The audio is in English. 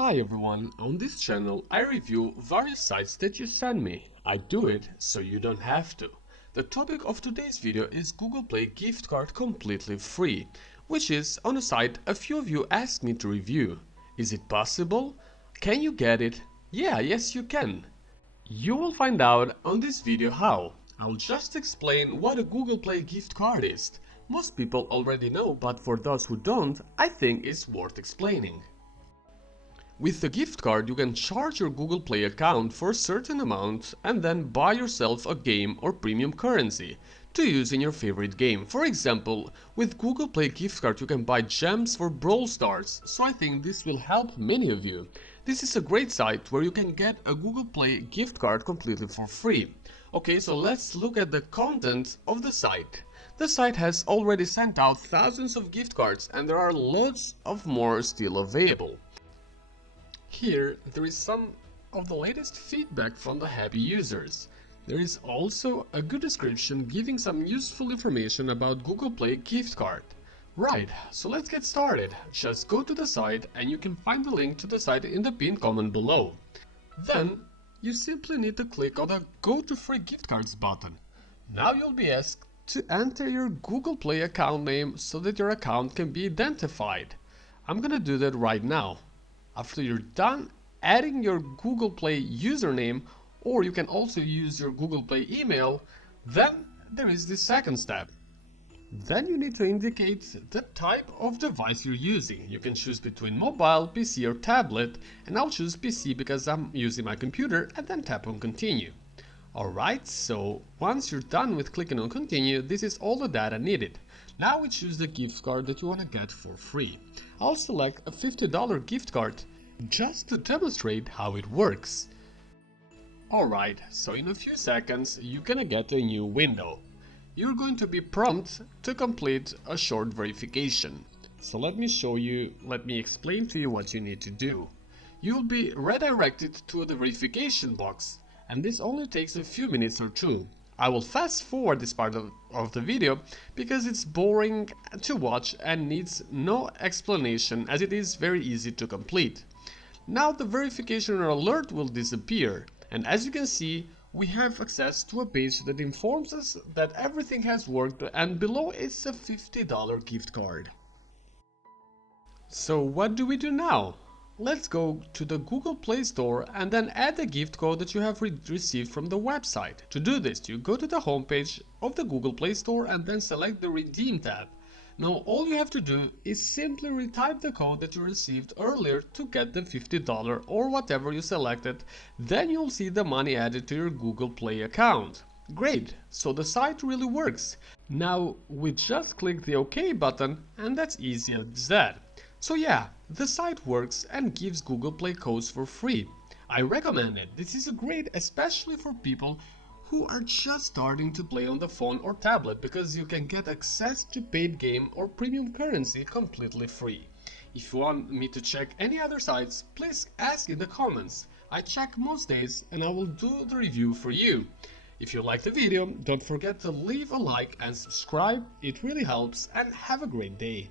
Hi everyone, on this channel I review various sites that you send me. I do it so you don't have to. The topic of today's video is Google Play Giftcard completely free, which is on a site a few of you asked me to review. Is it possible? Can you get it? Yes you can. You will find out on this video how. I'll just explain what a Google Play gift card is. Most people already know, but for those who don't, I think it's worth explaining. With the gift card, you can charge your Google Play account for a certain amount and then buy yourself a game or premium currency to use in your favorite game. For example, with Google Play gift card you can buy gems for Brawl Stars, so I think this will help many of you. This is a great site where you can get a Google Play gift card completely for free. Okay, so let's look at the content of the site. The site has already sent out thousands of gift cards and there are loads of more still available. Here, there is some of the latest feedback from the happy users. There is also a good description giving some useful information about Google Play gift card. Right, so let's get started. Just go to the site and you can find the link to the site in the pinned comment below. Then, you simply need to click on the Go to Free Gift Cards button. Now you'll be asked to enter your Google Play account name so that your account can be identified. I'm gonna do that right now. After you're done adding your Google Play username, or you can also use your Google Play email, then there is the second step. Then you need to indicate the type of device you're using. You can choose between mobile, PC or tablet, and I'll choose PC because I'm using my computer, and then tap on continue. Alright, so once you're done with clicking on continue, this is all the data needed. Now we choose the gift card that you want to get for free. I'll select a $50 gift card just to demonstrate how it works. Alright, so in a few seconds you're gonna get a new window. You're going to be prompted to complete a short verification. So let me explain to you what you need to do. You'll be redirected to the verification box, and this only takes a few minutes or two. I will fast forward this part of the video because it's boring to watch and needs no explanation as it is very easy to complete. Now the verification alert will disappear, and as you can see we have access to a page that informs us that everything has worked, and below is a $50 gift card. So what do we do now? Let's go to the Google Play Store and then add the gift code that you have received from the website. To do this, you go to the homepage of the Google Play Store and then select the Redeem tab. Now all you have to do is simply retype the code that you received earlier to get the $50 or whatever you selected. Then you'll see the money added to your Google Play account. Great, so the site really works. Now we just click the OK button and that's easy as that. So yeah, the site works and gives Google Play codes for free. I recommend it. This is great especially for people who are just starting to play on the phone or tablet, because you can get access to paid game or premium currency completely free. If you want me to check any other sites, please ask in the comments. I check most days and I will do the review for you. If you liked the video, don't forget to leave a like and subscribe, it really helps, and have a great day.